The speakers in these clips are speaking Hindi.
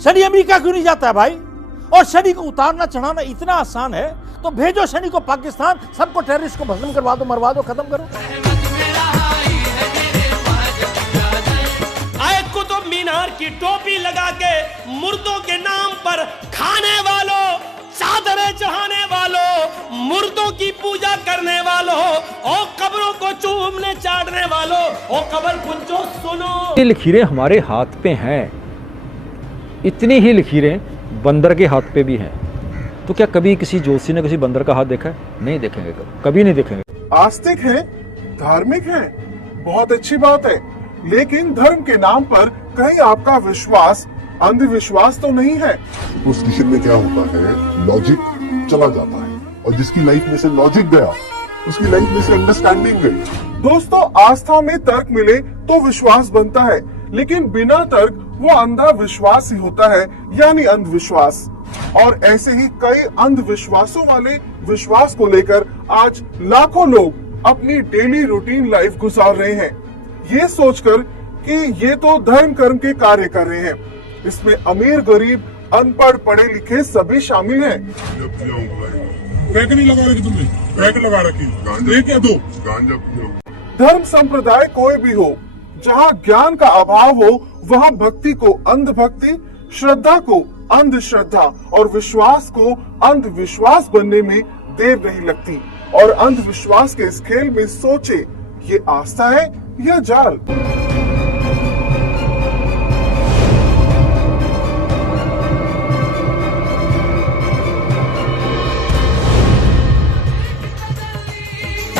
शनि अमेरिका क्यों नहीं जाता है भाई? और शनि को उतारना चढ़ाना इतना आसान है तो भेजो शनि को पाकिस्तान, सबको टेररिस्ट को भस्म करवा दो, मरवा दो, खत्म करो। आए कुतुब मीनार की टोपी लगा के मुर्दों के नाम पर खाने वालों, चादरें चढ़ाने वालों, मुर्दों की पूजा करने वालों और कब्रों को चूमने चाटने वालों और कब्र पुंजो सुनो। ये लकीरें हमारे हाथ पे हैं, इतनी ही लकीरें बंदर के हाथ पे भी हैं। तो क्या कभी किसी जोशी ने किसी बंदर का हाथ देखा है? नहीं देखेंगे, कभी नहीं देखेंगे। आस्तिक हैं, धार्मिक हैं, बहुत अच्छी बात है, लेकिन धर्म के नाम पर कहीं आपका विश्वास अंधविश्वास तो नहीं है? उस किशन में क्या होता है, लॉजिक चला जाता है, और जिसकी लाइफ में से लॉजिक गया उसकी लाइफ में से अंडरस्टैंडिंग गई। दोस्तों, आस्था में तर्क मिले तो विश्वास बनता है, लेकिन बिना तर्क वो अंधा विश्वास ही होता है, यानी अंधविश्वास। और ऐसे ही कई अंधविश्वासों वाले विश्वास को लेकर आज लाखों लोग अपनी डेली रूटीन लाइफ गुजार रहे हैं, ये सोचकर कि ये तो धर्म कर्म के कार्य कर रहे हैं। इसमें अमीर गरीब अनपढ़ पढ़े लिखे सभी शामिल हैं। पैक नहीं लगा रखी तुमने, पैक लगा रखी, गांजा दो, गांजा धर्म संप्रदाय कोई भी हो, जहाँ ज्ञान का अभाव हो वहाँ भक्ति को अंधभक्ति, श्रद्धा को अंधश्रद्धा और विश्वास को अंधविश्वास बनने में देर नहीं लगती। और अंधविश्वास के इस खेल में सोचे, ये आस्था है या जाल?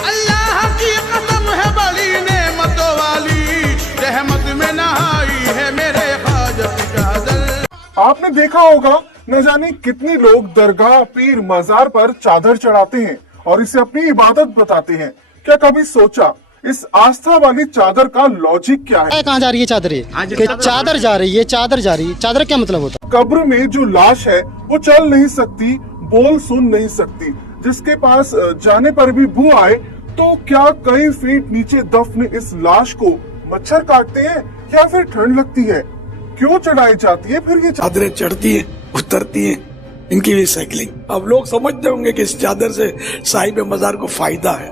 अल्लाह की कसम है बड़ी नेमतों वाली, रहमत में नहाई है मेरे हाजत का दल। आपने देखा होगा, न जाने कितने लोग दरगाह, पीर, मजार पर चादर चढ़ाते हैं और इसे अपनी इबादत बताते हैं। क्या कभी सोचा इस आस्था वाली चादर का लॉजिक क्या है? कहाँ जा रही है चादर? कि चादर जा रही है, चादर जा रही है, चादर क्या मतलब होता है? कब्र में जो लाश है वो चल नहीं सकती, बोल सुन नहीं सकती, जिसके पास जाने पर भी बू आए तो क्या कई फीट नीचे दफन इस लाश को मच्छर काटते हैं या फिर ठंड लगती है? क्यों चढ़ाई जाती है फिर ये चादरें? चढ़ती है, उतरती है, इनकी भी साइकिलिंग। अब लोग समझते होंगे कि इस चादर से साहिब मजार को फायदा है,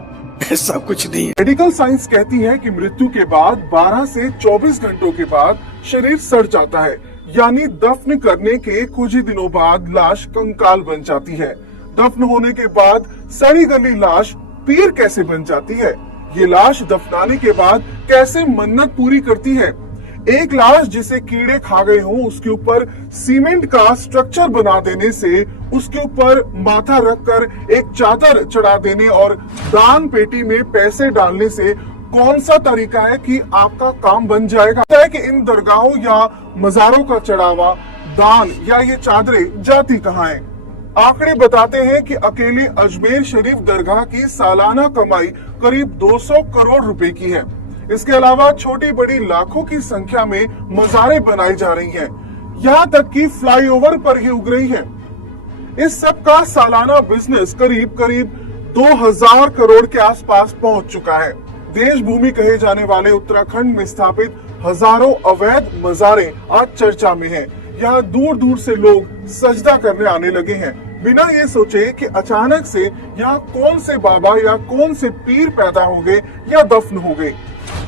ऐसा कुछ नहीं है। मेडिकल साइंस कहती है कि मृत्यु के बाद 12 से 24 घंटों के बाद शरीर सड़ जाता है, यानी दफन करने के कुछ ही दिनों बाद लाश कंकाल बन जाती है। दफन होने के बाद सड़ी गली लाश पीर कैसे बन जाती है? ये लाश दफनाने के बाद कैसे मन्नत पूरी करती है? एक लाश जिसे कीड़े खा गए हों, उसके ऊपर सीमेंट का स्ट्रक्चर बना देने से, उसके ऊपर माथा रखकर एक चादर चढ़ा देने और दान पेटी में पैसे डालने से कौन सा तरीका है कि आपका काम बन जाएगा? है कि इन दरगाहों या मजारों का चढ़ावा, दान या ये चादरें जाती कहाँ है? आंकड़े बताते हैं कि अकेले अजमेर शरीफ दरगाह की सालाना कमाई करीब 200 करोड़ रुपए की है। इसके अलावा छोटी बड़ी लाखों की संख्या में मजारें बनाई जा रही हैं, यहाँ तक कि फ्लाईओवर पर ही उग रही हैं। इस सब का सालाना बिजनेस करीब 2000 करोड़ के आसपास पहुंच चुका है। देश भूमि कहे जाने वाले उत्तराखंड में स्थापित हजारों अवैध मजारें आज चर्चा में हैं। यहाँ दूर दूर से लोग सजदा करने आने लगे हैं, बिना ये सोचे कि अचानक से यहाँ कौन से बाबा या कौन से पीर पैदा हो गए या दफन हो गए।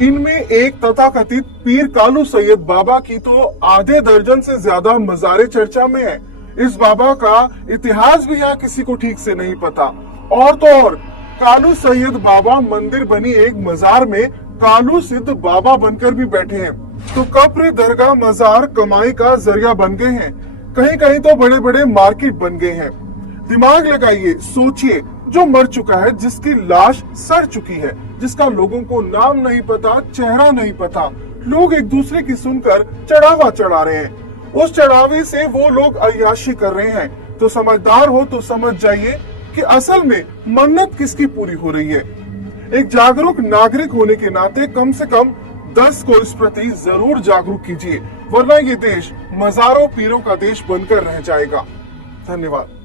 इनमें एक तथाकथित पीर कालू सैयद बाबा की तो आधे दर्जन से ज्यादा मजारे चर्चा में है। इस बाबा का इतिहास भी यहाँ किसी को ठीक से नहीं पता। और तो और कालू सैयद बाबा मंदिर बनी एक मजार में कालू सिद्ध बाबा बनकर भी बैठे हैं। तो कब्र, दरगाह, मजार कमाई का जरिया बन गए हैं, कहीं कहीं तो बड़े बड़े मार्केट बन गए हैं। दिमाग लगाइए, सोचिए, जो मर चुका है, जिसकी लाश सड़ चुकी है, जिसका लोगों को नाम नहीं पता, चेहरा नहीं पता, लोग एक दूसरे की सुनकर चढ़ावा चढ़ा रहे हैं। उस चढ़ावे से वो लोग अय्याशी कर रहे हैं। तो समझदार हो तो समझ जाइए कि असल में मन्नत किसकी पूरी हो रही है। एक जागरूक नागरिक होने के नाते कम से कम 10 को इस प्रति जरूर जागरूक कीजिए, वरना ये देश मजारों पीरों का देश बनकर रह जाएगा। धन्यवाद।